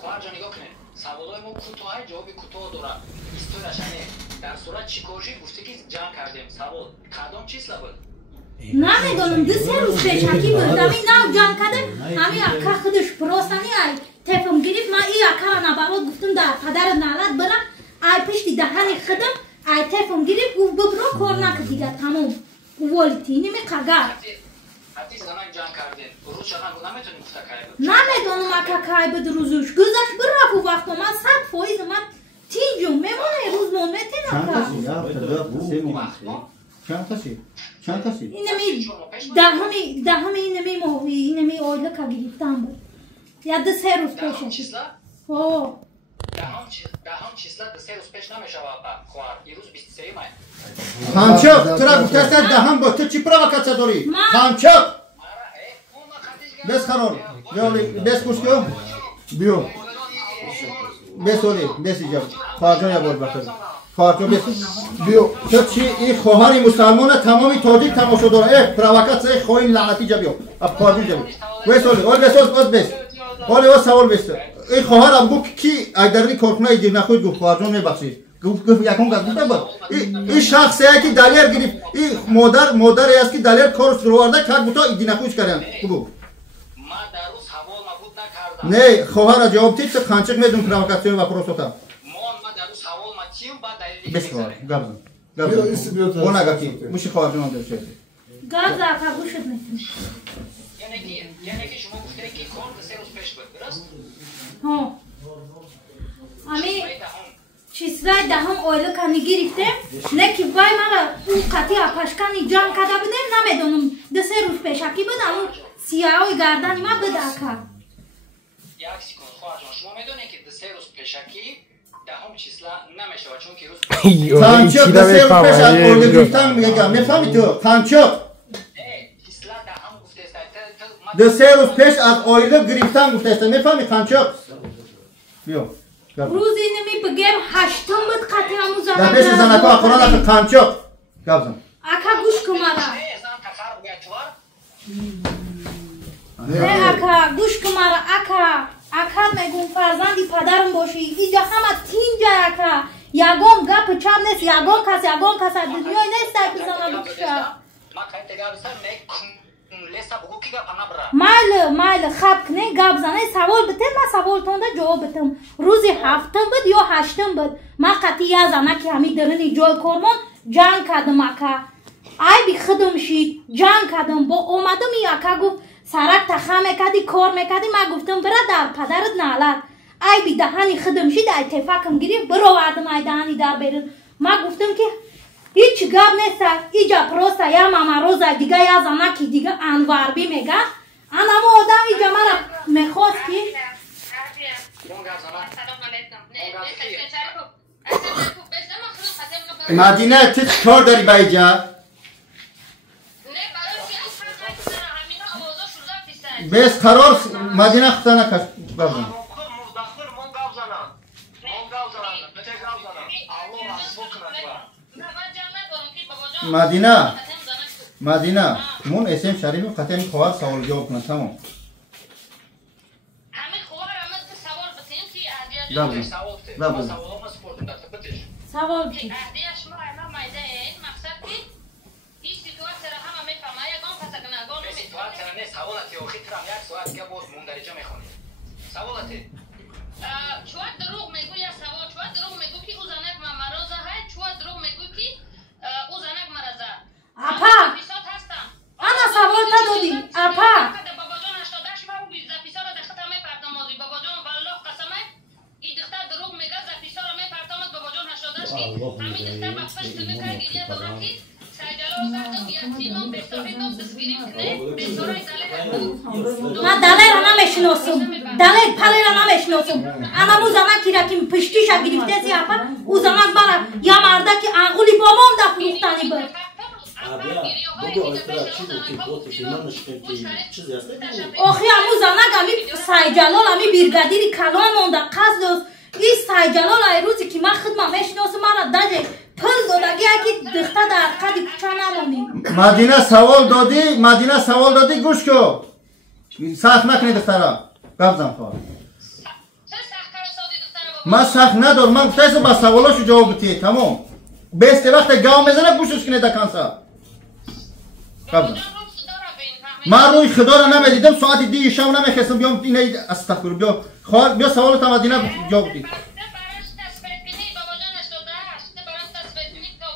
خواهر جان نگاه کنید سوالای ما کوتاه جواب کوتاه داره استوریش همه در صورت چیکارشی گفته که جمع کردیم سوال کدام چیز بود نمیدونم دو سه روز پیش حکی بودم این نو جمع کردم همین اکا خودش پروستانی ای تفم گرفت من این اکا را نبالات گفتم در پدر نالت برم ای پشتی دهنی خودم ای تفم گرفت گفت ببرو کار نکد دیگه تمام والیتی نمی قگر حتی زنان جمع کردین روز چقدر بود نمیتونیم گفته کاری بود نمیدونم اکا کاری بود روزش گذشت برفت و وقت من 100% من تینجم میمونه روز مونتی نکا چند کسی؟ دهمی اینمی آیله که گرفتم بود یا 2 3 روز پیش دهم چیزلا؟ دهم چیزلا 2 3 روز پیش نمیشه خواهر این روز 23 مای خانچوق تو را گفته است دهم بود تو چی پروکاسیا داری؟ خانچوق بس قرار بس کشکو بیو بس اولی بس ایجاب خواهرجان یا بود بخیر خواهرجان بس بیو تو چی این خواهر مسلمان تمامی تاجیک تماشا داره پروکاسیا خواهی لعنتی جا بیو اب خواهرجان جا بیو بس اولی اول بس اولی اول سوال بس این خواهر ام گفت کی ایدرنی کارخونه ایدی نخوید گفت خواهرجان میبخشید گفت یکم گفت بود این شخصی که دلیر گرفت این مادر است که دلیر کارش رو آورده کرد بوتا ایدی نخویش کردن بگو نه خواهر جواب تیت خانچق میدون پروکاسیون و پروسوتا ما در روز حوال ماتیم بعد دلیل بسیار گابزن اون اگه میشه خواهر جان درست گاز اکا گوشت میتونی یعنی که شما گفته که کار 2 3 روز پیش بود درست؟ ها امی چیزای دهم اویلو کنی گرفته نه که وای مرا اون قطعی اپاشکانی جمع کرده بوده نمیدونم 2 3 روز پیش اکی بود اما سیاهی گردنی ما بده اکا یک سکون خواهر جان شما میدونید که 2 3 روز پیشکی دهم چیزلا نمیشه چون که روز خانچوق 2 3 روز پیش از اول گرفتن میگم میفهمی تو خانچوق 2 3 روز پیش از اول گرفتن گفته است میفهمی خانچوق بیو روزی نمی بگم 8 بود قطعی همون زنگ در پیش زنکا قرآن خانچوق گابزن اکا گوش کمارا نه اکا گوش کمارا اکا میگم فرزندی پدرم باشی اینجا همه تین جای اکا یگم گپ چم نیست یگم کس دنیای نیست در بزنم بکشه مایل خب کنه گپ زنه سوال بتیم من سوال تونده جواب بتیم روزی 7 بود یا 8 بود من قطعی از زنه که همی درنی جای کارمان جنگ کردم اکا ای بی خودم شید جنگ کردم با اومدم ای اکا گفت سرک تخم میکردی کار میکردی من گفتم برا در پدرت نالت ای بی دهنی خودم شید ای تفاکم گرفت برو وردم ای دهنی در بیرون من گفتم که هیچ گپ نیست اینجا پروستا یا ماما روزا دیگه یا زنکی دیگه انواربی میگه اما آدم اینجا مرا میخواست که مدینه تو کار داری با اینجا بس قرار مدینه خطا نکرد بابا مدینه مون اسم شریف خطا این خواهر سوال جواب کنه تمام سوال چواد دروغ میگو یا سوال چواد دروغ میگو که او زنک مروزه های چواد دروغ میگو که او زنک مرزه اپا انا سوال تا دادی اپا بابا جان 88 ما بی زفیسا رو دخته میپردم مازی بابا جان والله قسمه این دختر دروغ میگه زفیسا رو میپردم بابا جان 88 کی همین دختر با پشت میکرد گریه دوران کی سایجلو زدم یا تیمون به صحبت دو دسگیریم کنه به سورای دلیل ما دلیل را نمیشناسم دلیل پلی را نمیشناسم اما او زمان که را که پشتیش گرفته سی اپا او زمان برا یا مرده که انقولی با ما هم دفت بود آخی امو زنگ امی سایجلال امی بیرگدیری کلام مونده قصد این سایجلال ای روزی که من خودم میشناسم من را دجه پل دادگی اکی دخته در قدی کچا نمونی مدینه سوال دادی گوش کو صرف نکنی دخترا گفزم خواه من سخت ندارم من گفتم با سوالاشو جواب بدی تمام بیست وقت گام بزنه گوشش کنه دکانسا من روی خدا رو نمیدیدم ساعت 2 شب نمیخواستم بیام اینه استغفر بیا خواهر بیا سوالت هم مدینه جواب بدی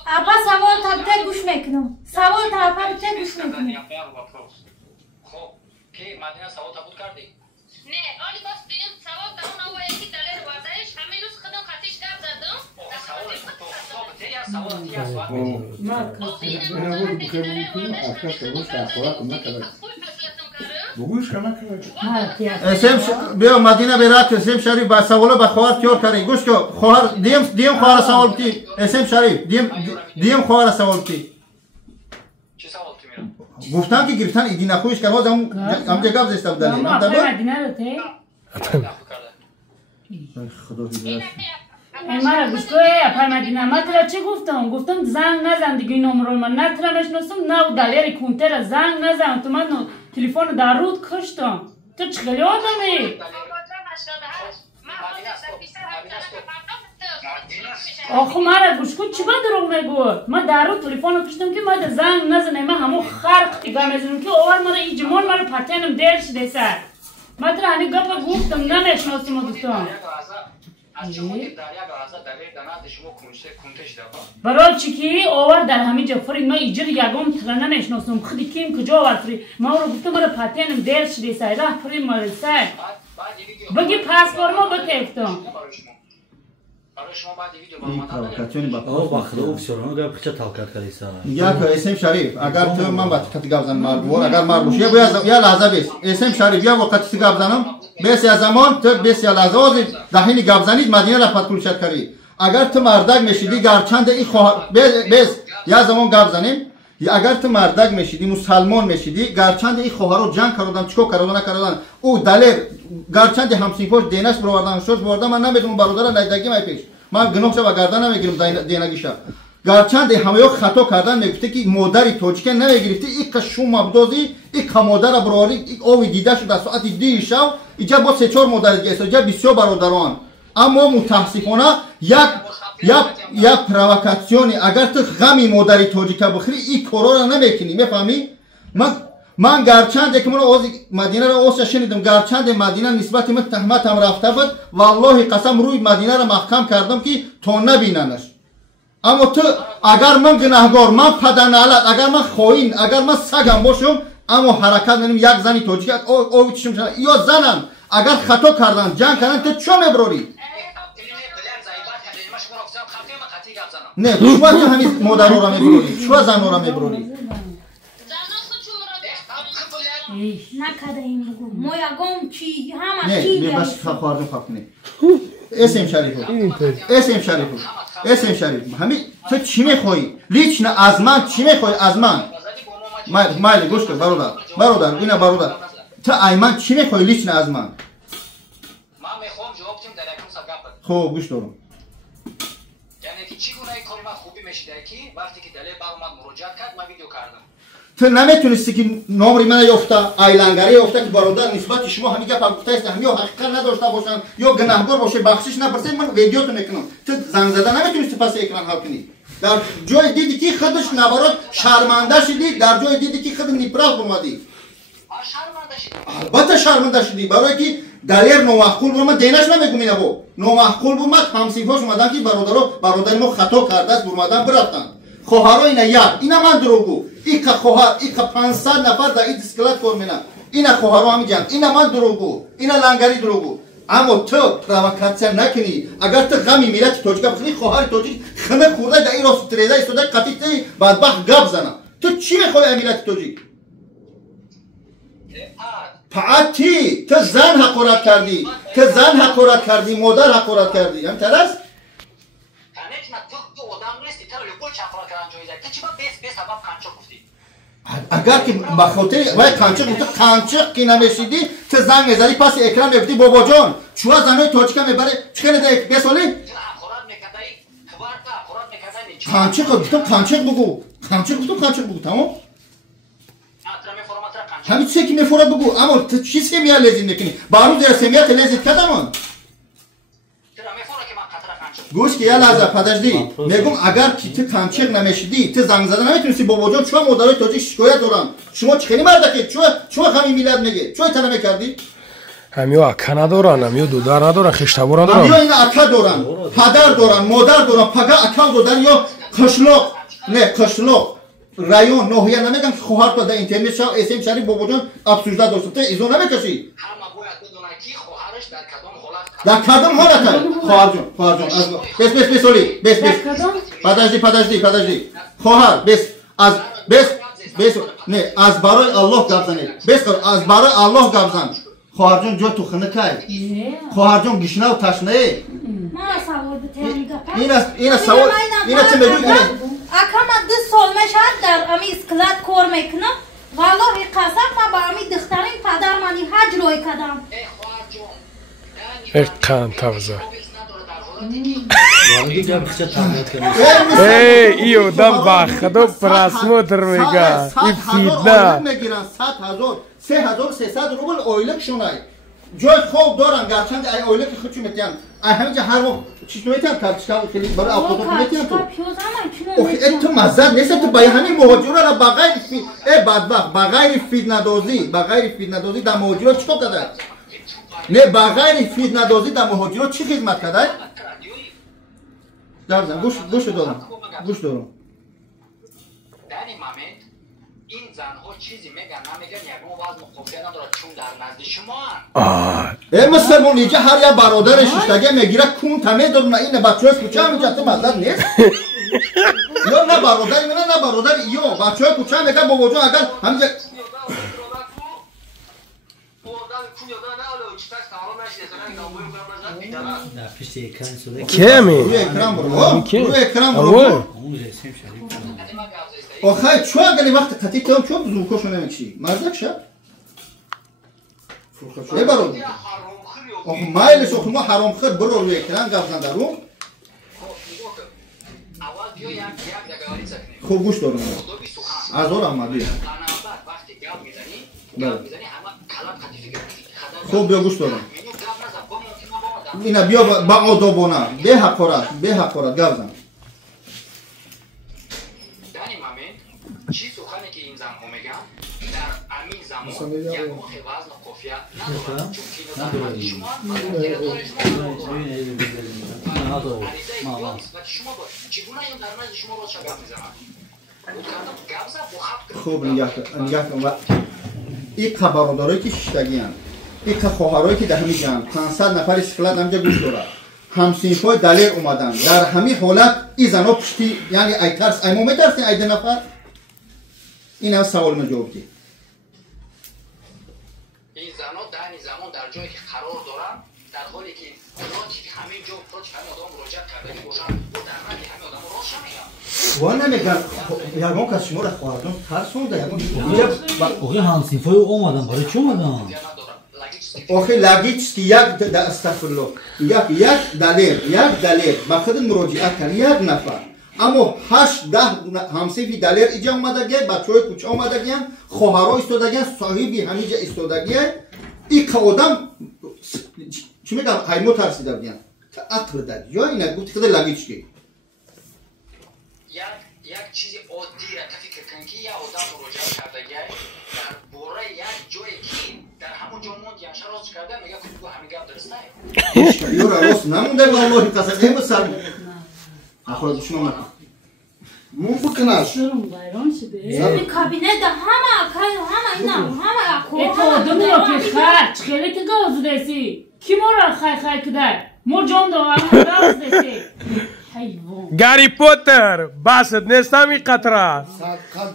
اپا سوال تا گوش میکنم سوال تا اپا گوش میکنم خب کی مدینه سوال تا بود کردی نه آلی باز دیگه سوال تا اون آقا یکی دلیل وردهش همه روز خودم خطیش گپ زدم سوال تو یا سوال یا سوال بیا مدینه برات اسم شریف با سوالو با خواهر کیور کردی گوش کو خواهر دیم خواهر سوال بدی اسم شریف دیم خواهر سوال بدی چه سوال تو میرم گفتم که گرفتن ایدی نخویش کرد هم جگاب زسته بودن مدینه رو ته خدا بیدار مرا گوش کو اپا مدینه ما ترا چه گفتم زنگ نزن دیگه نمره من نه ترا نشناسم نه دلیر کونتر زنگ نزن تو من تلفن در رود کشتم تو چگلی آدمی آخو مرا گوش کو چی با دروغ میگو من در رود تلفن کشتم که ما زنگ نزنه من همو خرق دیگه میزنم که اوور مرا ایجمون مرا پتنم دیر شده سر ما ترا هنی گپا گفتم نمیشناسم دوستان از چه خودی دریا گازا دلیل دانات شما کنتش دارم برای چی که آور در همه جا فرید ما ایجر یگم ترا نمیشناسم خودی کیم کجا آور فرید ما رو گفتم مرا پتنم دیر شده سر راه فرید مرا سر بگی پاسپورت ما بتفتم برای شما بعد ویدیو این پروکاتیونی با با خدا بسیاران گپ چه تاکید کردی سر یا که اسم شریف اگر تو من با کتی گپ زنم مار اگر مار بوشه یا لحظه بیس اسم شریف یا وقتی گپ زنم بیس یا زمان تو بیس یا لحظه دهینی گپ زنید مدینه را پتکول شد کردی اگر تو مردک میشیدی گرچند این خواهر بیس یا زمان گپ زنیم یا اگر تو مردک میشیدی مسلمان میشیدی گرچند این خواهر رو جنگ کردن چیکو کردن نکردن او دلیل گرچند همسینپوش دینش بردن شش بردن من نمیتونم برادر ندیدگی می پیش من گناه شو گردن نمیگیرم دینگیشا گرچند همه خطا کردن میگفته که مادری توجیکه نمیگرفتی یک شوم مبدوزی یک مادر براری یک اوی دیده شد در ساعت 2 شب اینجا با 3-4 مادر گیسو اینجا بسیار برادران اما متاسفانه یک پرووکاسیونی اگر تو غمی مادری توجیکه بخری این کارا رو نمیکنی میفهمی من گرچند که من مدینه را اوسا شنیدم گرچند مدینه نسبت من تهمتم رفته بود والله قسم روی مدینه را محکم کردم که تو نبیننش اما تو اگر من گناهگار من پدرنالت اگر من خائن اگر من سگم باشم اما حرکت نیم یک زنی توجیه او چشم شد یا زنم اگر خطا کردن جنگ کردن تو چه میبروری نه شما تو همین مادر را میبروری شما زن را میبروری نکده این بگو ما یکم چی همه چی نه بس خواردم خواهد اسم شریف همین تو چی میخوایی لیچ نه از من چی میخوایی از من مایل گوش کن برادر اینا برادر تو ایمن چی میخوایی لیچ نه از من من میخوام جواب تیم در یکم سگپ خوب گوش دارم یعنی که چی گونه کاری من خوبی میشیده که وقتی که دلیل بر اومد مراجعت کرد من ویدیو کردم تو نمیتونستی که نمره من یافته ایلنگری یافته که برادر نسبت شما همین گپ گفته است همین حقیقت نداشته باشن یا گناهگار باشه بخشش نپرسید من ویدیو تو میکنم تو زنگ زده نمیتونستی پس اکران حل کنی در جای دیدی که خودش نبرات شرمنده شدی در جای دیدی که خود نپراه اومدی البته شرمنده شدی برای که دلیر نومعقول بود من دینش نمیگم اینا بو نومعقول بود من همسیفاش اومدن که برادر ما خطا کرده است اومدن برفتن خواهرای اینا یاد اینا من دروغو این خواهر این 500 نفر در این دیسکلات کار مینا اینا خواهرا هم جنگ اینا من دروغو اینا لنگری دروغو اما تو پرووکاسیون نکنی اگر تو غمی ملت توجیک بخنی خواهر توجیک خمه خورده در این راست تریزه استوده قطیته بدبخت گپ زنه تو چی میخوای ملت توجیک پاتی تو زن حقارت کردی مادر حقارت کردی هم ترس اگر که بخاطر وای کانچق که نمیشیدی تو زنگ میزدی پس اکرام میگفتی بابا جان چوا زنای تاجیکا میبره چخه نده بسالی کانچق بگو تمام همین چیزی که میفورد بگو اما تو چی سمیت لازم میکنی بارو در سمیت لازم کدامان گوش که یه لحظه подожди میگم اگر که تو کمچق نمیشدی تو زنگ زدن نمیتونستی بابا جان چون مادرای تاجیک شکایت دارم شما چه خیلی مرد که چون همین میلاد میگه چون تنه میکردی همیو اکا ندارن همیو دودار ندارن خشتبور ندارن همیو این اکا دارن پدر دارن مادر دارن پگا اکا دارن یا قشلق نه قشلق رایون نوحیه نمیگم که خواهر تو در اینترنت شو اسم شری بابا جان افسوزده داشته تو ایزو نمیکشی در کدام حالت خواهر جان بس اولی بس подожди خواهر بس نه از برای الله گپ زنید بس از برای الله گپ زن خواهر جان جو تو خنه کی خواهر جان گشنه و تشنه ما سوال بتیم اینا سوال اینا چه میگی اکا ما 2 سال میشد در امی اسکلات کار میکنم والله قسم ما با امی دخترین پدر منی حج روی کردم اقام تازه وارد گپ خچه تامت کنی ایو دم باخدو پراسموتر میگه این فیدنا میگیرن 100,000 3300 روبل اویلک شونای جای خوب دارن گرچند ای اویلک خودشون میتن همینجا هر وقت چیز میتن کارتشکا خیلی برای اپلود میتن تو اوه تو مزد نیست تو با همین مهاجرا را بغیر فید ای بدبخت بغیر فید ندازی در مهاجرا چیکار کرده نه بغیر فید ندازی در مهاجرا چی خدمت کرده دارم گوش دارم این زنها چیزی میگن نمیگن یگون وزن خفیه نداره چون در نزد شما ای مسلمان اینجا هر یا برادر ششتگه میگیره کون تمه داره نه این بچه های کوچه هم اینجا تو مزد نیست یا نه برادر میگه نه برادر یا بچه های کوچه هم میگه با وجود اگر همینجا کمی روی اکرام برو آخه چو اگلی وقت قطعی تام چو بزرگوشو نمیکشی مردک شد ای برو آخه مایلش آخه ما حرام خود برو روی اکرام گفزن در رو خوب گوش دارم از آر آمدی خوب بیا گوش دارم اینا بیا با آدابانه به حقارت گفزن چی سخنی که این زنها میگن در امین زمان یک مخی وزن خفیه ندارد چون که نظرمت شما چگونه این در نزد شما را چه گفت میزنن خوب نگه کن این که برادرهایی که ششتگی هستند این که خواهرهایی که در همین جمع 500 نفر اسکلات همینجا گوش دارد همسینف های دلیر اومدن در همین حالت این زنها پشتی یعنی ای ترس ای ما میترسین ای 2 نفر این هم سوال ما جواب دی این زنها در زمان در جایی که قرار دارن در حالی که اونا که همین جا همین آدم مراجعه کردنی باشن و در حالی همین آدم راش هم میگن و نمیگن یکم کس شما را خواهدون ترسونده اوه همسینفای اومدن برای چی اومدن؟ اوه لگیچ که یک استغفرالله یک دلیر مقصد مراجعه کرد 1 نفر اما 8-10 همسیفی دلیر اینجا اومدگی بچهای کوچه اومدگی خواهرها ایستادگی صاحبی همینجا ایستادگی این که آدم چی میگم حیمو ترسیده بگیم عطر در یا اینه گفتی که لگیچ که یک چیز عادی را فکر کن که یک آدم مراجعه کردگی در باره یک جایی که در همون جا موند یا شراز کرده میگه که همین گپ درسته یا راست نمونده والله قصد این بسر آخر شما نکن مو بکناش این کابینه ده همه اینا تو آدم را که خرچ خیلی که گاز دیسی کی ما را خای کده ما جان دارم گاز دیسی گاری پوتر باسد نیستم این قطره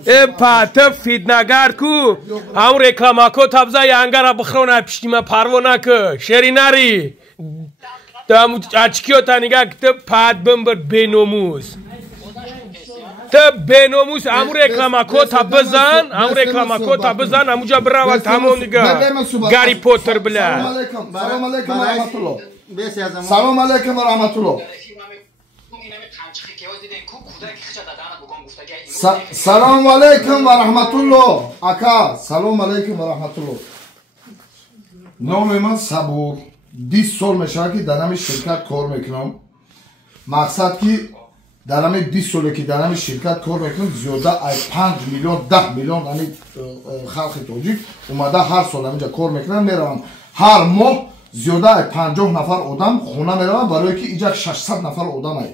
ای پاته فیدنگر کو هم رکلاما کو تبزه یانگره بخرونه پشتیمه پروانه که شری نری دام اچکیو تا نگاه که پاد بمبر بیناموس بیناموس هم رکلاما کو تبزن همو جا برای تمام نگاه گاری پوتر بله سلام علیکم و رحمت الله سلام علیکم و رحمت الله اکا سلام علیکم و رحمت الله نام من صبور 20 سال میشه که در همین شرکت کار میکنم مقصد که در همین 20 ساله که در همین شرکت کار میکنم زیاده ای 5 میلیون 10 میلیون یعنی خلق تاجیک اومده هر سال اینجا کار میکنن میروم هر ماه زیاده ای 50 نفر آدم خونه میروم برای که اینجا 600 نفر آدم ای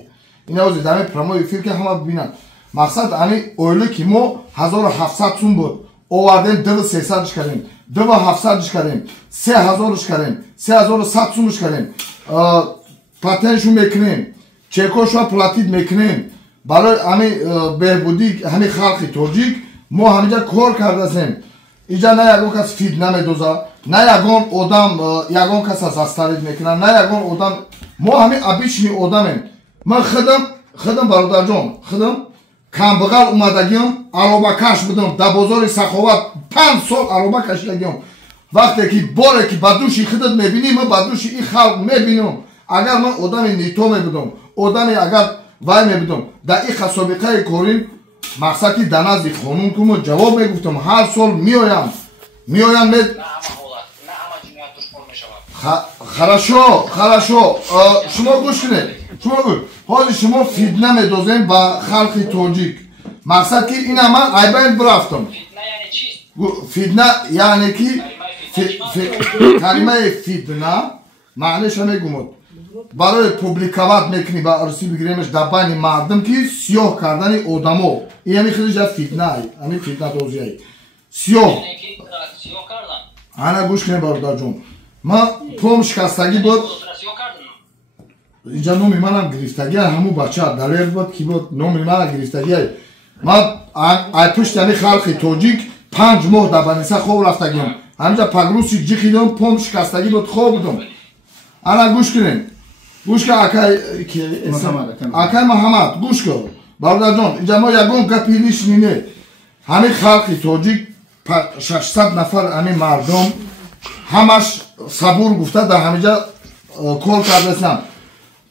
اینا از در همین پرمای فیلم که همه ببینن مقصد همین اویلی که ما 1700 سوم بود آوردیم 2300 کردیم 2700 کردیم 3000 کردیم 3100 سومش کردیم پاتنشو میکنیم چکوشو پلاتید میکنیم برای همین بهبودی همین خلق تاجیک ما همینجا کار کردیم اینجا نه یگون کس فید نمیدوزه نه یگون آدم یگون کس از استرید میکنن نه یگون آدم ما همین ابیشمی آدمیم من خودم برادر جان خودم کمبغل اومدگیم عربه کش بودم در بازار سخاوت 5 سال عربه کشیدگیم وقتی که باره که بدوشی خودت میبینی من بدوشی این خلق میبینم اگر من آدم نیتو میبودم آدمی اگر وای میبودم در این خسابقه کاریم مقصد که در نزد خانون که جواب میگفتم هر سال میایم خراشو شما گوش کنید حالی شما فیدنه میدازیم با خلق تاجیک مقصد که این من عیبین برفتم فیدنه یعنی که کلمه فیدنه معنیش میگم برای پوبلیکوات میکنی با ارسی بگیریمش در بین مردم که سیاه کردن آدمو این همی خیلی جا فیدنه ای همی فیدنه دوزی ای سیاه انا گوش کنی برادر جون من پوم شکستگی بود اینجا نومی منم گرفتگی همو بچه دلیر بود کی بود نومی منم گرفتگی من ای پشت یعنی خلق تاجیک 5 ماه در بنیسه خوب رفتگیم همینجا پگروسی جی خیدم پوم شکستگی بود خوب بودم انا گوش کنین گوش که اکای محمد گوش کن برادر جان اینجا ما یگون گپی نیش نینه همین خلق تاجیک 600 نفر همین مردم همش صبور گفته در همینجا کار کردستم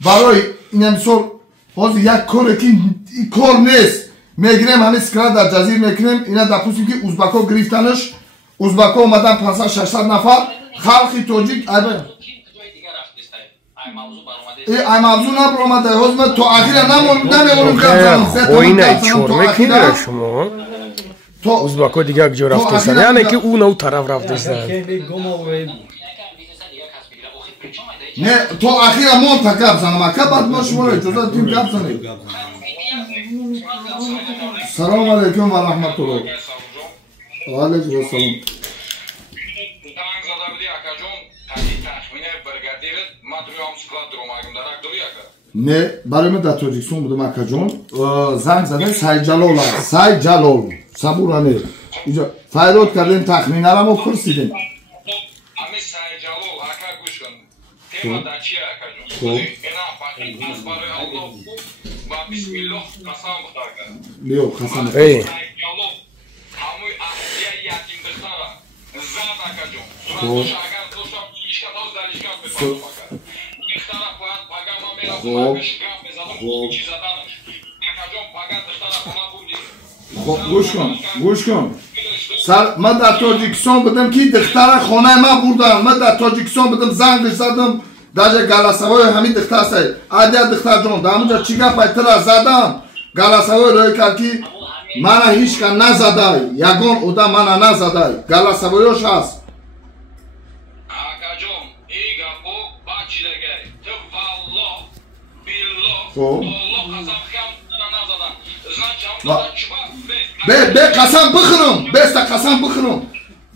برای این امسال باز یک کاری که کار نیست میگیریم همین سکرات در جزیر میکنیم اینا در پوسیم که ازبکا گریفتنش ازبکا اومدن 500-600 نفر خلق تاجیک ای موضوع نبر آمده حضمت تو آخیر نمیمونم خب اینه چورمه کی میره شما ازبکا دیگه کجا رفته سن یعنی که اون او طرف رفته سن نه تو آخیر مون تا گپ زنم اکا بعد ما شما رو اجازه دیم گپ زنیم سلام علیکم و رحمت الله و علیکم السلام نه برای من در تاجیکستان بودم اکا جون زنگ زدن سعید جلال هست سعید جلال صبورانه اینجا فایدات کردیم تخمینه را ما پرسیدیم همه سعید جلال اکا گوش کن تیما در چیه اکا جون اینا از برای الله و بسم الله قسم بخار کرد لیو قسم ای سعید جلال هموی احضیه یتیم بستان را زد اکا جون صورتش اگر دوستم ایشکت هاز در ایشکت بفرد بکر دختره باید پاگه ما میرم باید بشکم بزدم چی زدنش اکا جون پاگه دختره خونه بودی خب گوش کن من در تاجیکستان بودم که دختر خانه ما بردن من در تاجیکستان بودم زنگش زدم در گلسوای همین دختر است عادی دختر جان در اونجا چی گپ ایتر زدم گلسوای روی کرد که من هیچ کن نزده یگان آدم من نزده گلسوایش هست اکا جون ای گپو بچی دیگه تو والله بالله الله قسم خیام نزدن زن چم چیبا به قسم بخورم بست قسم بخورم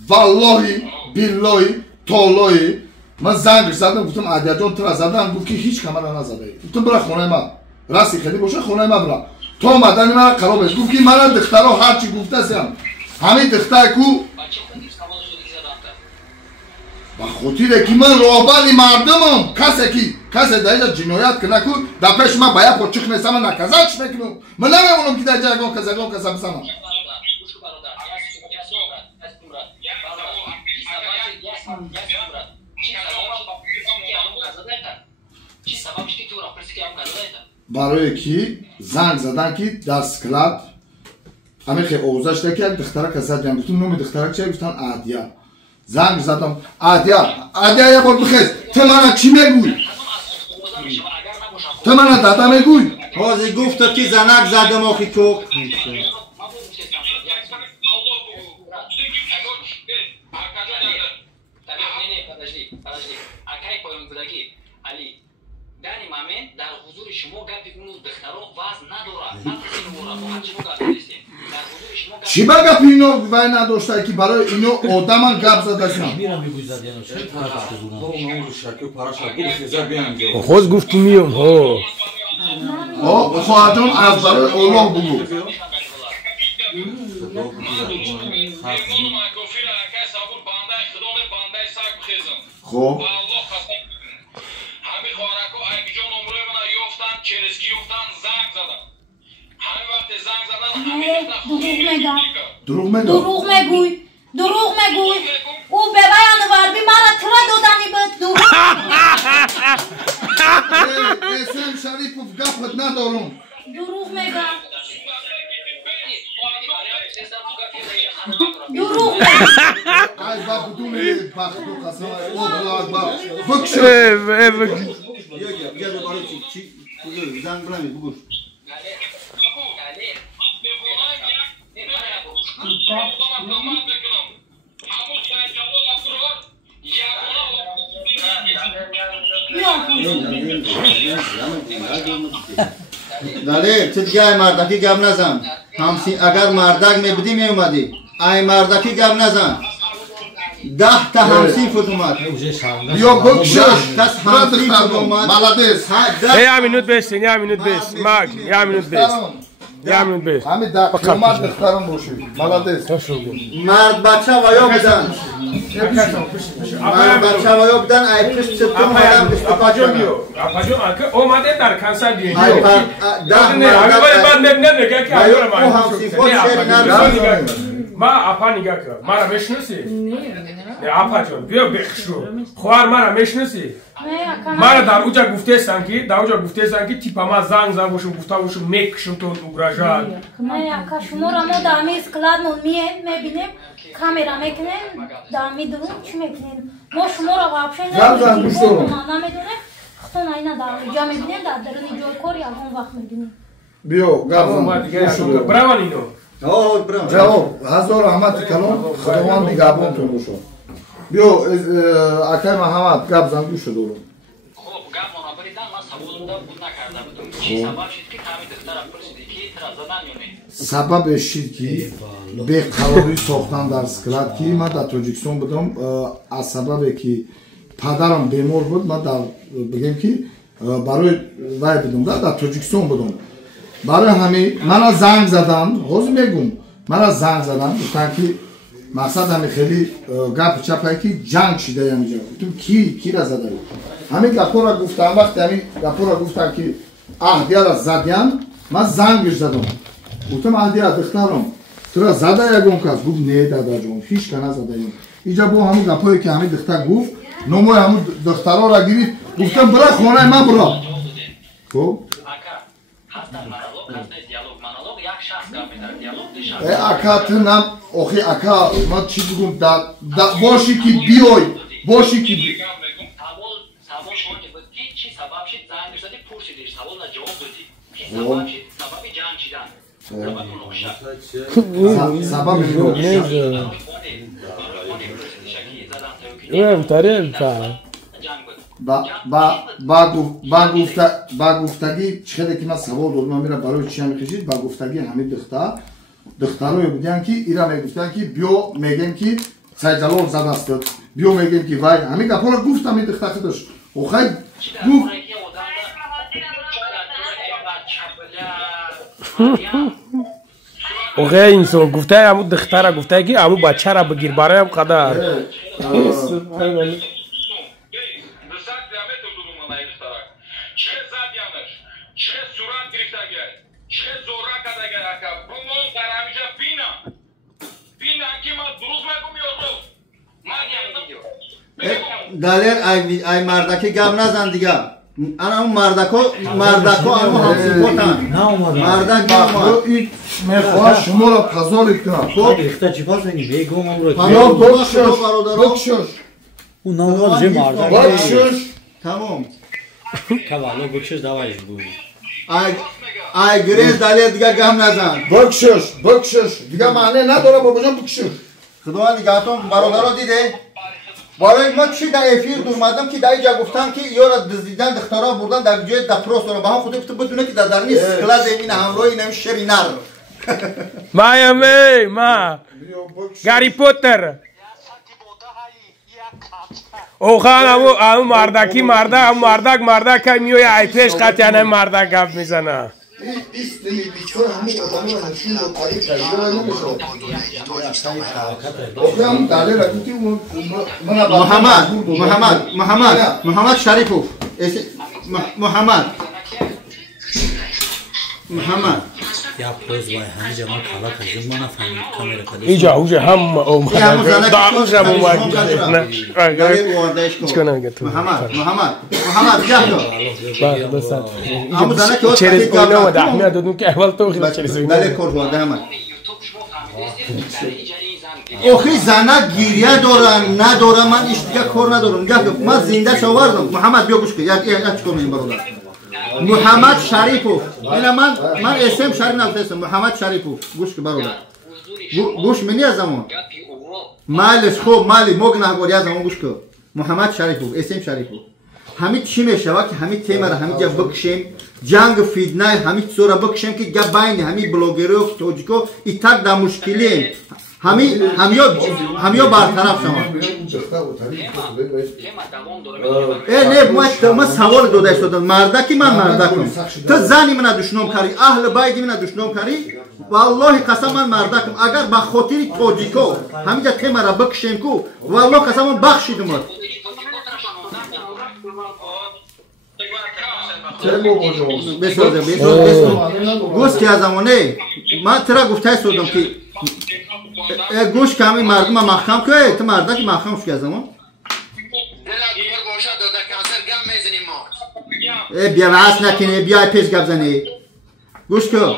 والله بالله تالله من زنگش زدم گفتم عادی جان تو زدم گفت که هیچ کمر نزده گفتم برا خونه من راستی خیلی باشه خونه من برا تو اومدن من خراب است گفت که من دخترها هر چی گفته سم همین دختر کو با خاطر که من روابط مردمم کسی در جنایت کنه کو در پیش من باید پوچخ نیستم نکازش میکنم من نمیمونم که در جایگاه کسی بسنم برای کی زنگ زدن که در سکلات همه خیلی اوزش ده که یک دختره کسی جمع گفتم نوم دختره چه گفتن عادیه زنگ عادیه یه بار بخیز تو من چی میگوی تو من دادا میگوی حاضر گفت که زنک زدم آخی تو подожди. Акай поем будаги. Али. Дани момент дар ҳузури шумо гапи уну духтаро ваз надорад. Нафасин мора бо ҳачмо гапидестем. Дар ҳузури шумо چی با گپی اینو وای نداشته که برای اینو آدمان گپ زدشن میرم میگوی زدیانو چه پرش بزنم خوز گفتی میام ها خواهدان از برای الله بگو خب دروغ میگوی او به بیان وربی مرا ترا دادنی بود دروغ اسم شریفوف گفت ندارم دروغ میگم ای با بدون بخت و قسم الله اکبر بکشو گل برای چی زنگ برمی بگوش دلیل چه دیگه مردکی گم نزن همسی اگر مردک میبودی میومدی ای مردکی گم نزن 10 تا همسی فوت اومد یا بکشش 10 تا همسی فوت اومد ملادس یه minut besin یه minut bes mag یه minut bes یه minut bes همین در قیمت دخترم باشید ملادس مرد بچه ویا بدن مرد بچه ویا بدن ای پشت تو اومدم Apacım yok. Apacım akı o madde dar kanser diyor. ای پر Ne abi böyle ben ne nega ki ayıyorum o hamsi fot şeri nerede ما اپا نگاه کن مرا میشناسی؟ نه اپا جان بیا بخشو خوار مرا میشناسی؟ مرا در اوجا گفته سن که تیپا ما زنگ باشم گفته باشم میکشم تو اگراژان نه اکا شما را ما دامی اسکلادمون میبینیم کامرا میکنیم دامی درون چی میکنیم ما شما را واپشه نمیدونیم خطون اینا دامی جا میبینیم در درونی جای کار یا اون وقت میبینیم بیو گفتم برای اینو جواب هزار رحمت کلام خداوند نگهبانتون باشه بیو اکای محمد گپ زن گوش دارم خب گپ منابریدن من سبودم بود نکرده بودم چی سبب شد که کمی دختر پرسیدی که ترا زدن یا نه سببش شد که بقراری ساختن در سکلات که من در تاجیکستان بودم از سببی که پدرم بیمار بود من در بگم که برای وای بودم در تاجیکستان بودم برای همین من زنگ زدن روز میگم من زنگ زدن گفتن که مقصد همین خیلی گپ چپایی که جنگ شده یا اینجا تو کی را زده همین گپا را گفتن وقتی همین گپا را گفتن که اهدیا را زدیان من زنگش زدم گفتم اهدیا دخترم تو را زده یکم کس گفت نه دادا جون هیچ کنه زده اینجا با همین گپایی که همین دختر گفت نمای همون دخترها را گرفت گفتم برای خانه من برا خب اکا تو نم اوخی اکا من چی بگم باشی که بیای باشی که سوال شما که بود چی سبب شد زنگ زدی پرسیدی سوال را جواب دادی چی سبب شد سبب جنگ شدن سبب با گفتگی چقدر که من سوال دادم میرم برای چی میخشید با گفتگی همین دخترای بودن که ایران میگفتن که بیا میگن که سیدجلال زده است بیا میگن که وای همین گپا رو گفتم این دختر داشت او خیلی گفت اوه اینسان گفته همو دختره گفته که همو بچه را بگیر برای هم قدر دلیر ای مردکی گم نزن دیگه انا اون مردکو همو همسی پوتن مردک گم این میخواه شما را پزار کنم خب ریخته چی پاس بگیم بگم هم رو یا بکشش اون نامو جه مردک بکشش تمام کوالا بکشش دوایش بود ای گریز دلیل دیگه گم نزن بکشش دیگه معنی نداره بابا جان بکشش خداوند نگهتون برادرها دیده برای ما چی در افیر دومدم که در اینجا گفتم که یارا دزدیدن دخترها بردن در جای دپروس رو به هم خود گفته بدونه که در نیست کلاس این همراه این شری نر Miami, ma. Harry Potter. اوخان همون مردکی مردک میوی ایپش قطعا مردک گفت میزنه محمد شریفوف محمد یا پوز وای همه جمع کالا کجون مانا فهمید کامل کدش اینجا اوجه هم اومد داغش هم اومد محمد چریز کوینه اومد احمیه دادون که اول تو خیلی چریز کوینه بله کار بوده همه اوخی زنه گیریه دارن ندارن من ایش دیگه کار ندارم من زنده شاوردم محمد بیا گوش که یک چکار نیم برادر محمد شریفوف اینا من اسم شریف نگفتم محمد شریفوف گوش که برادر گوش منی از زمان مالش خوب مالی مگنه گوری از زمان گوش که محمد شریفوف اسم شریفوف همین چی میشه که همین تیم را همین جا بکشیم جنگ فیدنه همین صورت بکشیم که گپ بین همین بلاگرها و توجیکو ایتاک در مشکلیم همیا برطرف شما نه ما سوال دوده شدن مردکی من مردکم تو زنی من دشنام کاری اهل بایدی من دشنام کاری والله قسم من مردکم اگر با خاطر توجیکو همینجا تیم را بکشیم کو والله قسم من بخشیدم گوش که از زمانه من ترا گفته شدم که گوش که همین مردم مخم که تو مرده که مخم شد که از زمان بیا وعص نکنه بیا پیش گب زنه گوش که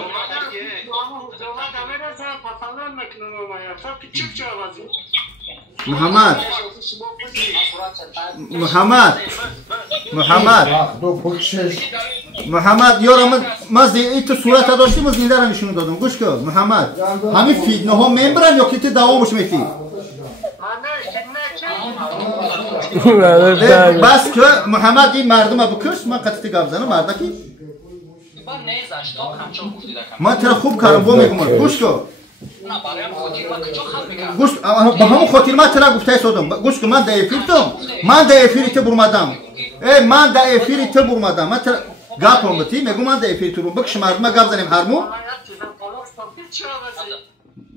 محمد یارم من این تو صورت داشتیم من زنده را نشون دادم گوش که محمد همین فیدنه ها ممبرن یا که تو دوامش میتی بس که محمد این مردم بکش من قطعی گفت زنم مردکی من ترا خوب کارم با میگم گوش که گوش به همون خاطر من ترا گفته شدم گوش که من در افیرتم من در افیر تو برمدم من در افیر تو برمدم من ترا گپم بتی میگم من در افیر تو برم بکش مردم گپ زنیم هرمو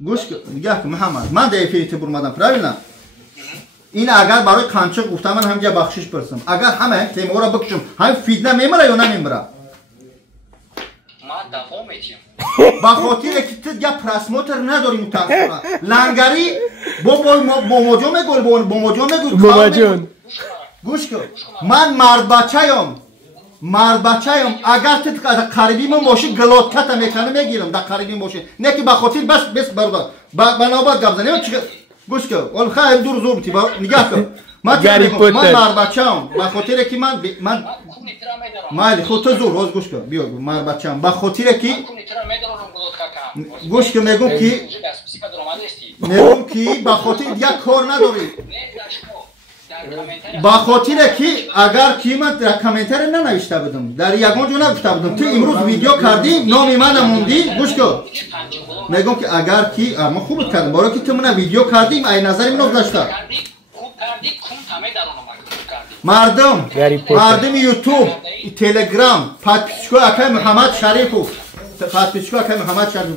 گوش که نگاه که محمد من در افیر تو برمدم پراوینا این اگر برای کانچه گفتم من همینجا بخشش پرسم اگر همه تیمو را بکشم همین فیدنه میمره یا نمیمره با خاطر که تو دیگه پرسموتر نداری متاسفانه لنگری با موجو میگول با موجو میگول گوش کن من مرد بچه‌ام اگر تو قریبی من باشی گلوتکت میکنه میگیرم در قریبی باشی نه که با خاطر بس برادر بنابرای گپ زنیم گوش کن ولی خیلی دور زور بودی نگاه کن من مرد بچه‌ام با خاطر که من مالی خود تو زور روز گوش کن بیا مرد بچه‌ام با خاطر که گوش کن میگم که با خاطر دیگه کار نداری با خاطر که اگر که من در کامنتر ننوشته بودم در یگان جو نگفته بودم تو امروز ویدیو کردی نام من موندی گوش کن میگم که اگر که ما خوب کردم برای که تو من ویدیو کردیم ای نظری منو گذاشته مردم یوتیوب تلگرام پاتپیچکو اکای محمد شریفوف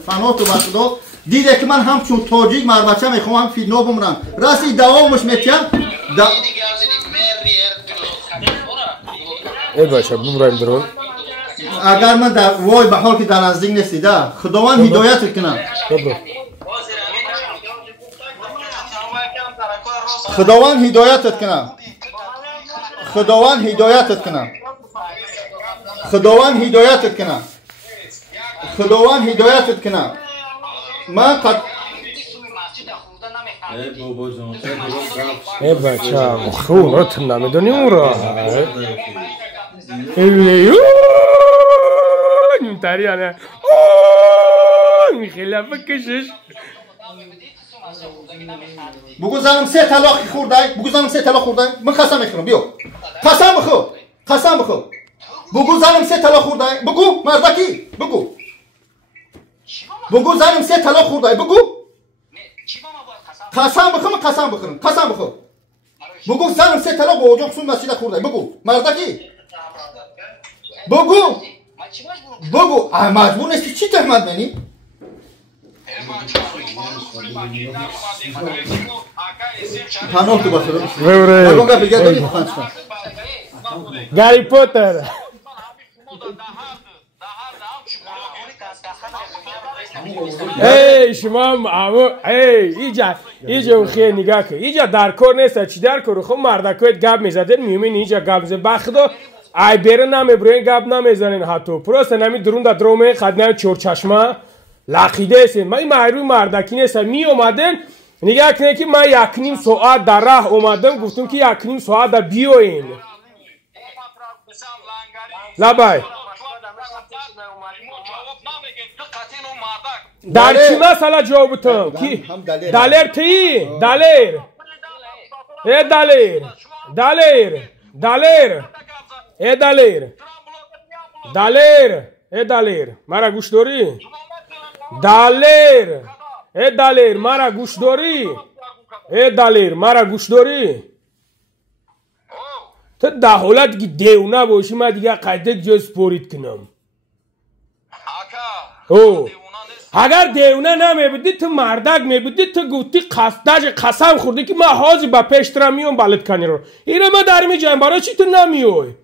فنات و بخدا دیده که من همچون تاجیک مربچه میخوام هم فیدنو بمرم راستی دوامش میتیم ای بچه بمرایم درون اگر من در وای به حال که در نزدیک نیستی ده خداوند هدایت کنم خداوند هدایتت کنم خداوند هدایتت کنم خداوند هدایتت کنم خداوند هدایتت کنم من قد ای بچه خونات نمیدونی اون را Tariana. خیلی بکشش. بگو زنم سه طلاق خوردای. بگو زنم سه طلاق خوردای. من قسم میخورم بیو. قسم بخور. قسم بخور. بگو زنم سه طلاق خوردای. بگو مردکی. بگو. بگو زنم سه طلاق خوردای. بگو. قسم بخورم قسم بخورم. قسم بخور. بگو زنم سه طلاق با اوجاق سون مسجد خوردای. بگو مردکی. بگو. بگو. مجبور نیستی چی تهمت منی؟ پناه تو باشه. نگونگا بگه داری بخوانش کن. گاری پوتر. ای شما امو ای ایجا خیلی نگاه که ایجا در کار نیست چی در کار خب مردکایت گپ میزدن میومین ایجا گپ میزد بخدا ای بره نمیبرین گپ نمیزنین حتی پروست نمی درون در درومه خدنه چور چشمه لقیده است من این معروی مردکی نیست می اومدن نگاه کنه که من 1.5 ساعت در راه اومدم گفتم که 1.5 ساعت در بیاین لبای در چی مسئله جوابتم کی دلیر تی دلیر ای دلیر دلیر دلیر ای دلیر دلیر ای دلیر مرا گوش داری دلیر ای دلیر مرا گوش داری ای دلیر مرا گوش داری تو در حالت که دیونه باشی من دیگه قدر جز پورید کنم او اگر دیونه نمیبودی تو مردک میبودی تو گوتی قسم خوردی که من حاضی با پیشترم میام بلد کنی رو اینه من در میجایم برای چی تو نمیوی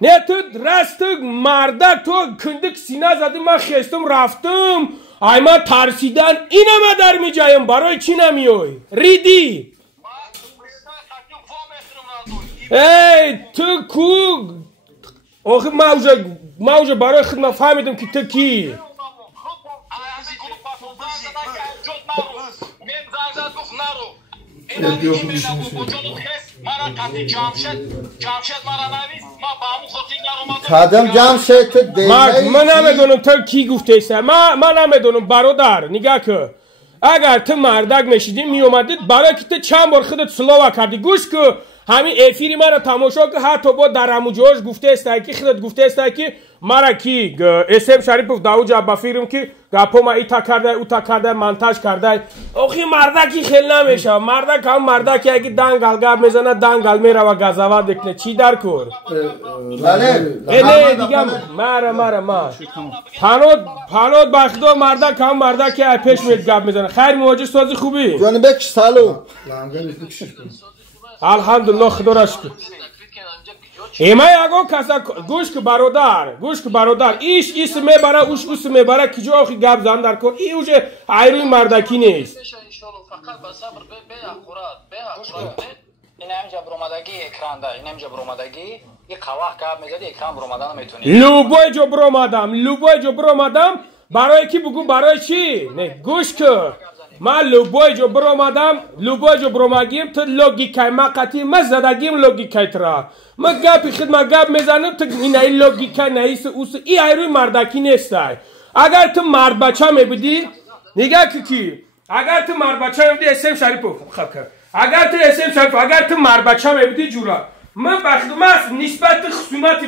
نه تو رست مردک تو کندک سینه زدی من خستم رفتم ای من ترسیدن اینه من در میجایم برای چی نمیوی ریدی ای تو کو آخه موجه برای خود من فهمیدم که تو کی خادم جمشید من نمیدونم تو کی گفته ایسته من نمیدونم برادر نگاه که اگر تو مردک میشیدی میومدید برای که تو چند بار خودت سلاوه کردی گوش که همین افیری مرا تماشا که حتی با در اموجاش گفته است که خودت گفته است که مرا کی اسم شریف داوود جعبافیرم که گپو ما ایتا کرده اوتا کرده منتاج کرده آخی مردکی خیلی نمیشه مردک هم مردکی اگه دنگل گپ میزنه دنگل میره و گزاوت دکنه چی در کور نه دیگه مرا پانود بخدا مردک هم مردکی ای پیش میاد گپ میزنه خیر مواجه سازی خوبی جان بکش سالو الحمدلله خدا را شکر ایمه اگو کسا گوش که برادر ایش اسم میبره اوش اسم میبره کجا آخی گپ زن در کن ای اوجه ایروی مردکی نیست این همجا برومدگی اکران ده این همجا برومدگی این قواه گپ میزدی اکران برومدن میتونی لوبای جو برومدم برای کی بگو برای چی نه گوش که من لوبای جو برومگیم تو لوگیکای ما قطعی ما زدگیم لوگیکای ترا ما گپی خدمت گپ میزنم تو این ای لوگیکای نیست اوس ای ایروی مردکی نیست اگر تو مرد بچه میبودی نگاه کی اگر تو مرد بچه میبودی اسم شریفو خب کرد اگر تو مرد بچه میبودی جورا من بخدم نسبت خصومتی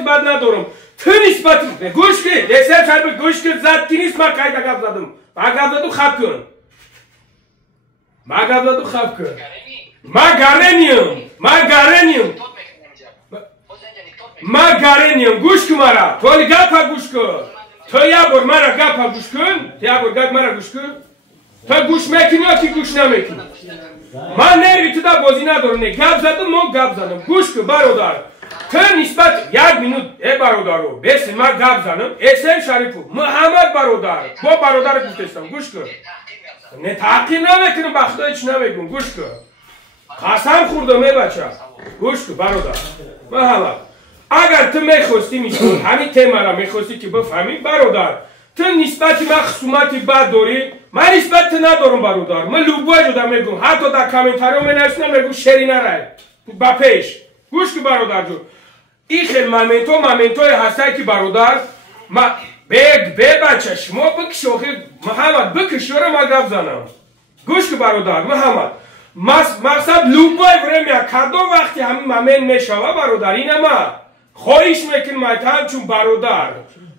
بد ندارم تو نسبت گوش که اسم شریف گوش که زد کی نیست من قاعده گپ زدم خب کن ما گارنیم گوش کن مرا تو گپ گوش کن تو یا بر مرا گپ گوش کن تو گوش میکنی یا کی گوش نمیکنی من نری تو دا بازی ندارم نه گپ زدم من گپ زدم گوش کن برادر تو نسبت 1 مینوت ای برادرو بس ما گپ زدم اسم شریفو محمد برادر با برادر گفتم گوش کن نه تحقیر نمیکنم بخدا هیچ نمیگم گوش کن قسم خوردم ای بچه گوش کن برادر محمد اگر تو میخواستی میشون همین تیمه را میخواستی که بفهمی برادر تو نسبتی من خصومتی بد داری من نسبت ندارم برادر من لوبای جدا میگم حتی در کامنتاری می نویسم میگم شری نرای با پیش گوش که برادر جون این خیلی مومنتوی هسته که برادر ما به بچه شما بکش محمد بکش رو ما گفت زنم گوش که برادر محمد مقصد لوبای برمیا کردو وقتی همین مومنت میشوه برادر این ما خواهش میکن مایتهم چون برادر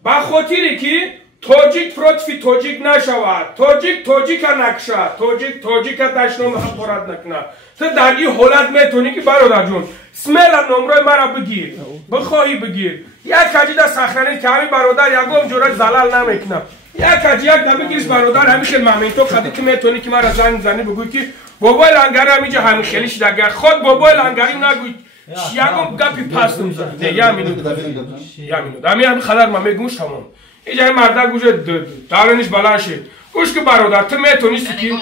با خاطری که توجیک پروتفی توجیک نشود توجیک نکشد توجیک دشنام حقارت نکنه تو در این حالت میتونی که برادر جون سمیل نمره مرا بگیر بخواهی بگیر یک کجی در سخرانی که همین برادر یکم جورا زلال نمیکنه یک کجی یک در بگیرش برادر همین خیلی مومنتو قدی که میتونی که مرا زنگ زنی بگوی که بابای لنگری همینجا همین خیلی شدگر خود بابای لنگری نگوی یکم گپی پستم زد نه یا مینود همین خدر ما میگوش تمام اینجا این مرده گوشه دارنش بلند شد گوش که برادر تو میتونیستی که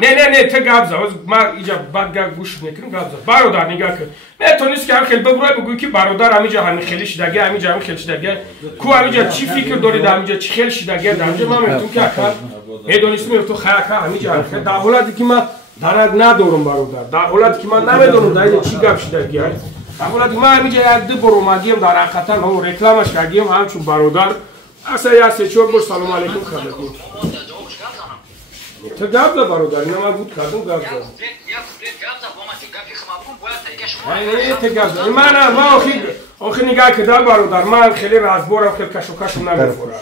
نه تو گپ زد من اینجا بعد گوش میکنم گپ زد برادر نگاه کن میتونیست که هم خیلی ببروی بگوی که برادر همینجا همین خیلی شدگه همینجا خیلی شدگه کو همینجا چی فکر دارید همینجا چی خیلی شدگه همینجا من میتونم که اکر میدونیستی میتونم خیلی همینجا خیلی در حالتی که من درد ندارم برادر در حالتی که من نمیدونم در اینجا چی گپ شدگی هست در حالتی من همینجا یک دو برامدیم در حقیقتا هم رکلامش کردیم همچون برادر اصلا یا سه چور بر سلام علیکم کردیم تو گپ زد برادر اینا من بود کردم گپ زد تو گپ زد من آخی نگاه کردم برادر من خیلی رازبارم خیلی کش و کشم نمیخورم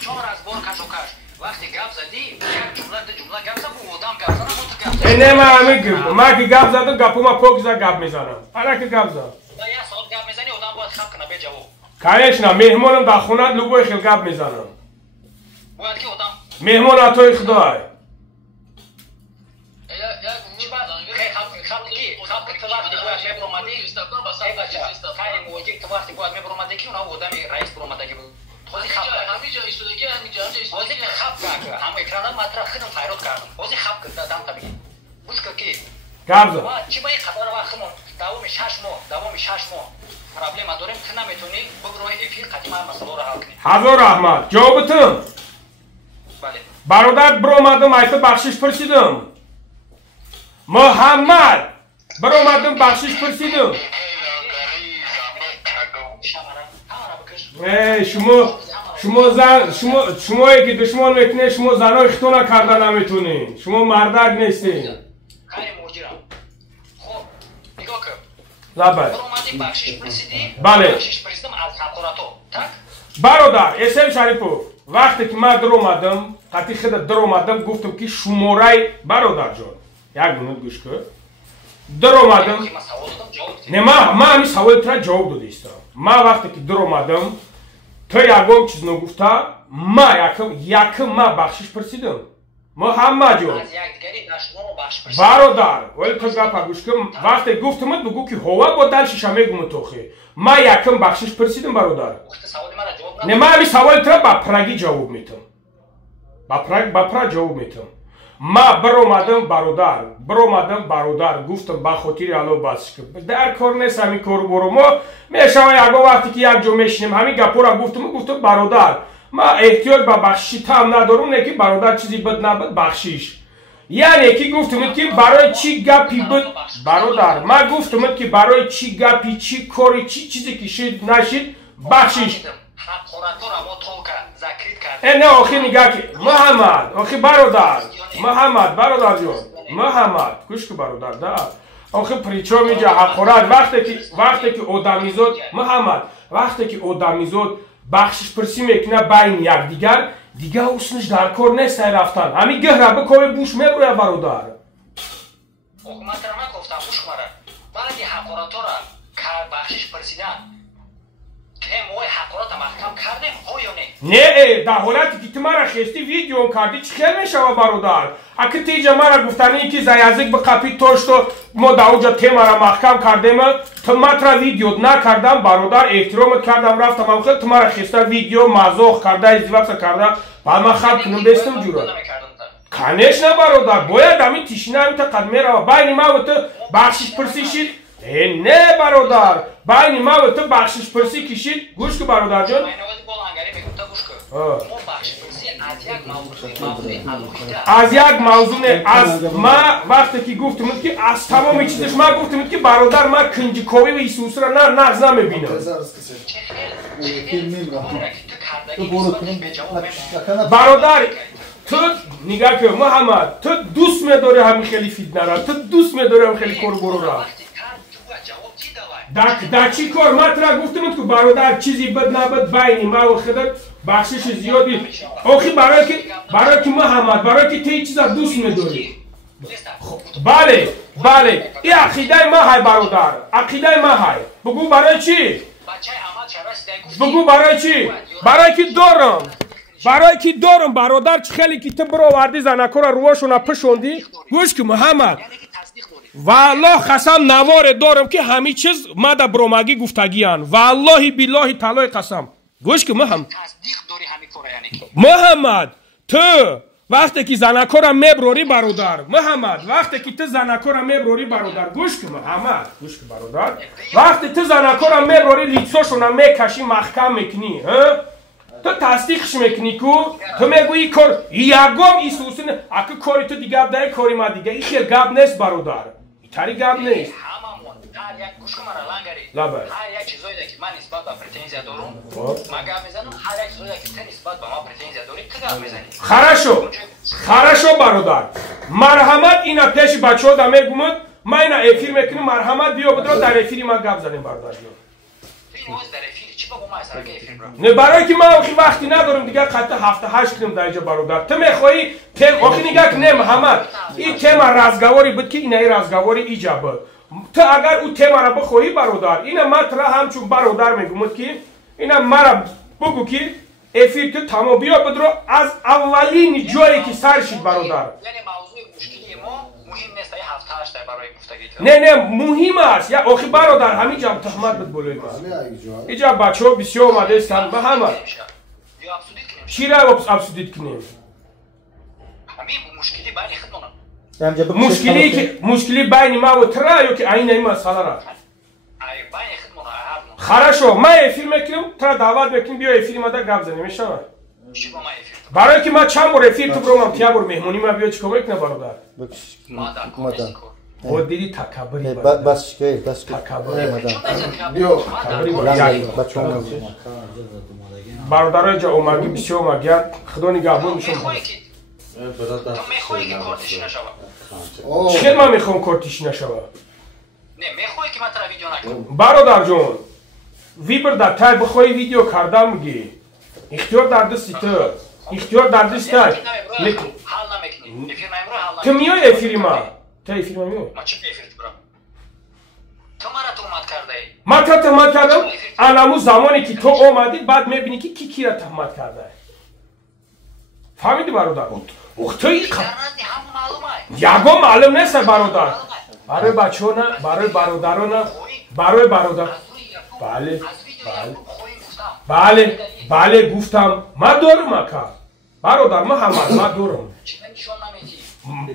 چون رازبار کش و کش وقتی گپ زدی یک جمله گپ زد و آدم گپ زد نه من همین من که گپ زدم گپو ما پاک زد گپ میزنم حالا که گپ زد یک ساعت گپ میزنی آدم باید خب کنه به جواب کارش نه مهمانم در خونه لوگوی خیلی گپ میزنم باید که آدم مهمان اتوی خدای حضور احمد جوابتم برادر برآمدم ایت بخشش پرسیدم محمد برآمدم بخشش پرسیدم شما که دشمن میکنه شما زنای خطونه کردن نمیتونین شما مردک نیستین بله برادر اسم شریفو وقتی که من در اومدم قطعی خود در اومدم گفتم که شماره برادر جان یک منوت گوش کن در اومدم نه من همین سوال تر جواب داده ایستم من وقتی که در اومدم تو یکم چیز نگفته من یکم من بخشش پرسیدم محمد جان برادر ولی تو گپ گوش کن وقتی گفتم بگو که هوا با دل شیشه میگم توخی من یکم بخشش پرسیدم برادر نه من همین سوال تر با پرگی جواب میتم با پرگ جواب میتم ما برآمدم برادر گفتم با خاطر الله بس در کار نیست همین کار برو ما میشم یک وقتی که یک جا میشینیم همین گپا را گفتم برادر ما احتیاج به بخشش تام ندارم نه که برادر چیزی بد نبد بخشیش یعنی که گفتم که برای چی گپی بد برادر ما گفتم که برای چی گپی چی کاری چی چیزی که شد نشد بخشیش نه آخی نگاه که محمد آخی برادر جان محمد گوش که برادر در آخی پریچا میجا حقارت وقتی که آدمیزاد محمد وقتی که آدمیزاد بخشش پرسی میکنه بین یک دیگر اوسنش در کار نیست رفتن همین گهره بکوی بوش میبروی برادر حکومت را نگفتم بوش مرد بعد حقارت را که بخشش پرسیدن موی حقارت محکم کردیم ها یا نه در حالتی که تو مرا خیستی ویدیو کردی چی خیلی میشوه برادر اگه تیجا مرا گفتنی که زیازک به قپی توشت و ما در اونجا تی مرا محکم کردیم تو مطرح ویدیو نکردم برادر احترامت کردم رفتم هم خیلی تو مرا خیسته ویدیو مزاق کرده ازدیوکس کرده بعد من خط کنم بستم جورا کنش نه برادر باید همین تیشینه همین تا قدمه رو بین ما و تو بخشش پرسی شید نه برادر بین ما و تو بخشش پرسی کشید گوش که برادر جان از یک موضوع نه از ما وقتی که گفتم که از تمام چیزش ما گفتم که برادر ما کنجکاوی و ایسوس را نه نقض نمیبینم برادر تو نگاه که محمد تو دوست می‌داری همین خیلی فیتنه را تو دوست می‌داری همین خیلی کورگورو را در چی کار ما ترا گفتم که برادر چیزی بد نبد بین ما و خودت بخشش زیادی آخی برای که محمد برای که تی چیزا دوست می‌داری بله این عقیده ما های برادر عقیده ما های بگو برای چی بگو برای چی برای که دارم برادر خیلی که تو برو وردی زنکو را روشون پشوندی گوش که محمد والله قسم نوار دارم که همه چیز ما در برومگی گفتگیان والله بالله تعالی قسم گوش که محمد تو وقتی که زنکو را میبروری برادر محمد وقتی که تو زنکو را میبروری برادر گوش که محمد گوش که برادر وقتی تو زنکو را میبروری لیتسوشون را میکشی محکم میکنی تو تصدیقش میکنی که تو میگویی کار یکم ایسوس نه اگه کاری تو دیگه دای کاری ما دیگه این خیلی گپ نیست برادر تری گپ نیست هر یک گوش کن مرا لنگری هر یک چیزایی که من نسبت به پرتنزیا دارم من گپ میزنم هر یک چیزایی که تو نسبت به ما پرتنزیا داری تو گپ میزنی خراشو برادر مرحمت اینا پیش بچه‌ها دا میگم من اینا افیر میکنم مرحمت بیا بدرو در افیری ما گپ زنیم برادر نه برای که من وقتی ندارم دیگه قطع هفته 8 کنم در اینجا برادر تو میخوایی تم آخی نگه که نه محمد این تم رازگواری بود که اینه رازگواری ایجا بود تو اگر او تم را بخوایی برادر اینه من ترا همچون برادر میگم که اینه مرا بگو که افیر که تمام بیا بدرو از اولین جایی که سر شد برادر یعنی موضوع مشکلی ما مهم نیست هفته 8 برای گفتگی نه مهم است یا آخی برادر همین جا تهمت بد بولوی اینجا بچه ها بسیار اومده استن به همه چی را ابسودیت کنیم مشکلی بین ما و ترا یا که این مسئله را خراشو ما افیر میکنیم ترا دعوت میکنیم بیا افیر ما در گپ زنیم میشه برای که ما چند بار افیر تو برام تیا بار مهمونی ما بیا چیکار میکنه برادر خود دیدی تکبری بس که تکبری بیا برادرای جا اومدی بسیار اومدن خدا نگهبان شما تو میخوایی که کارتش نشوه چه من میخوام کارتش نشوه نه میخوایی که من ترا ویدیو نکنم برادر جون ویبر در تای بخوای ویدیو کردم میگی اختیار در دستی تو اختیار در دستی تو حال نمیکنی تو میای افیری ما تو افیری ما میای ما چه افیرت برم تو مرا تهمت کرده ای من تو تهمت کردم الان زمانی که تو اومدی بعد میبینی که کی را تهمت کرده فهمیدی برادر تو این یگو معلوم نیست برادر برای بچه ها نه برای برادران نه برای برادر بله گفتم ما دارم اکا برادر ما همه ما دارم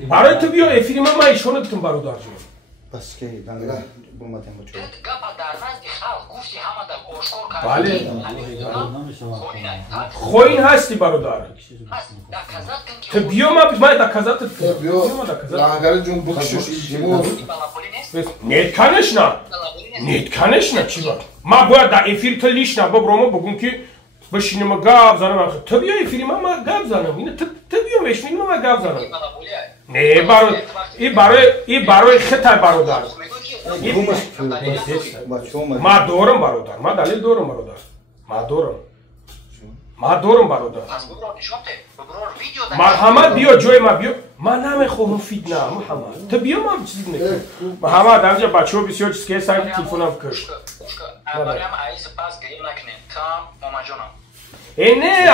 برای تو بیا افیری ما ایشونه بتون برادر جون بس که دنگه بومتیم بچه گپا در نزد خلق گفتی همه در آشکار بله خوین هستی برادر تو بیا ما در کذات بیا لنگری جون بکشش نیت کنش نه چی باید ما باید در افیر تو لیش نه برامو بگم که بشینیم و گپ زنم تو بیا افیری ما گپ زنم تو بیا بشینیم ما گپ زنم نه این برای خطر برادر ما دارم برادر ما دلیل دارم برادر ما دارم برادر مرحمت بیا جای ما بیا من نمیخوام فیتنه محمد تو بیا ما چیز نکنم محمد همجا بچه ها بسیار چیز که سنگ تلفونم کشت برای هم عیس پس گریم نکنیم کام ماما جانم نه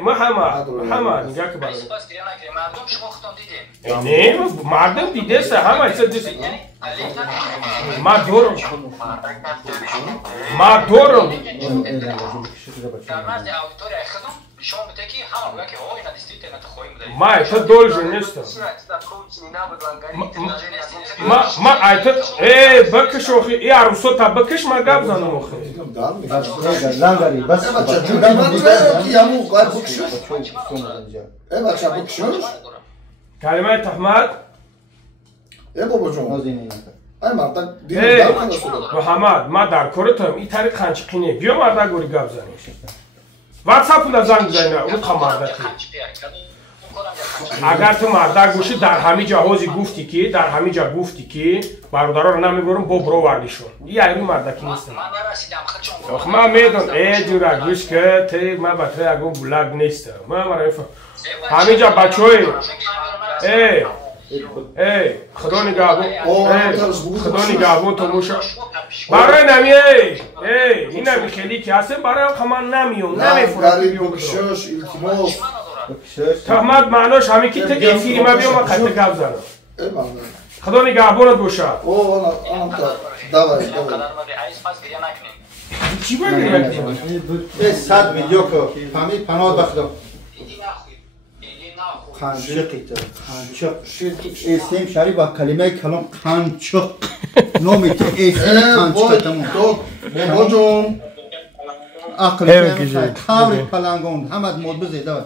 محمد نگاه که عیس پس گریم نکنیم مردم شما خودتون دیدیم نه مردم دیده سه همه ایسا دیده ما دارم در نزد آودیتوری خودم شما بتکی همه بگه های ندیستید نه تخویم داری ما ایتا دولجو نیستم ما ایتا بکش اوخی ای عروسو تا بکش ما گب زنم اوخی زنگاری بس بچه بکشش کلمه تحمد بابا جون ای مردا محمد ما در کورتم این طریق خنچقینه بیا مردا گوری گب زنیم واتساپunda زنگ بزنه اون خمارده اگر تو مردا گوشی در همه جا حوزی گفتی که برادرها رو نمیبرم با برو وردیشون این ایرون مردا کی نیستم ما میدون ای جورا گوش که تی ما بطره اگون بلگ نیستم ما مرفا همه جا بچه های ای خدا نگهبون تو موشا برای نمی این نمی خیلی که هستم برای خمان نمیون نمیفورم بکشش التماس تحمد معناش همه که تگه فیلمه بیام و خط گب زنم خدا نگهبونت بوشا چی بگیم؟ 100 میلیون که فهمید پناه بخدا خانچق اسم شری با کلمه کلام خانچق نامی تو اسم خانچق تمام بابا جون عقل خاوری پلنگون همه مود بزیده